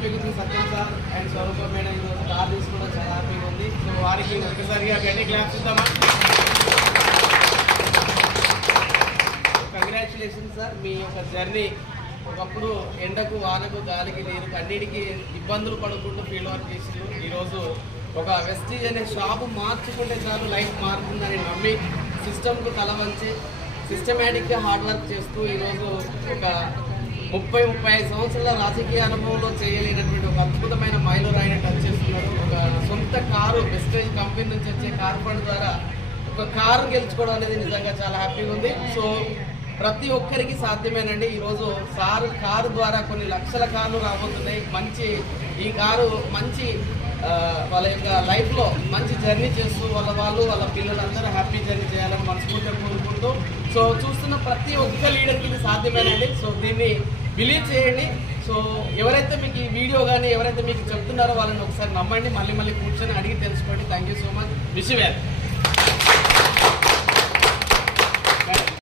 హ్యాపీగా ఉంది. సత్యం sir and Swaroopa madam ఈరోజు కార్ తీసుకోవడం చాలా హ్యాపీగా ఉంది. సో వారికి ఒకసారిగా గట్టి క్లాప్స్ ఇద్దామా. కంగ్రాచులేషన్ సార్, మీ యొక్క జర్నీ ఒకప్పుడు ఎండకు వానకు గాలికి నీరుకు అన్నిటికీ ఇబ్బందులు పడుకుంటూ ఫీల్డ్ వర్క్ చేసిండు. ఈరోజు ఒక వెస్టీజ్ అనే షాపు మార్చుకుంటే చాలు లైఫ్ మారుతుందని నమ్మి సిస్టమ్కు తల వంచి సిస్టమేటిక్గా హార్డ్ వర్క్ చేస్తూ ఈరోజు ఒక 30-35 సంవత్సరాల రాజకీయ అనుభవంలో చేయలేనటువంటి ఒక అద్భుతమైన మైలురాయిని టచ్ చేస్తున్నారు. ఒక సొంత కారు వెస్టేజ్ కంపెనీ నుంచి వచ్చే కార్ ఫండ్ ద్వారా ఒక కారు గెలుచుకోవడం అనేది నిజంగా చాలా హ్యాపీగా ఉంది. సో ప్రతి ఒక్కరికి సాధ్యమేనండి. ఈరోజు కారు ద్వారా కొన్ని లక్షల కార్లు రాబోతున్నాయి. మంచి ఈ కారు మంచి వాళ్ళ యొక్క లైఫ్లో మంచి జర్నీ చేస్తూ వాళ్ళ పిల్లలందరూ హ్యాపీ జర్నీ చేయాలని మనస్ఫూర్తిగా కోరుకుంటూ, సో చూస్తున్న ప్రతి ఒక్క లీడర్కి ఇది సాధ్యమేనండి. సో దీన్ని బిలీవ్ చేయండి. సో ఎవరైతే మీకు ఈ వీడియో కానీ ఎవరైతే మీకు చెప్తున్నారో వాళ్ళని ఒకసారి నమ్మండి, మళ్ళీ కూర్చొని అడిగి తెలుసుకోండి. Thank you so much. Wish you well.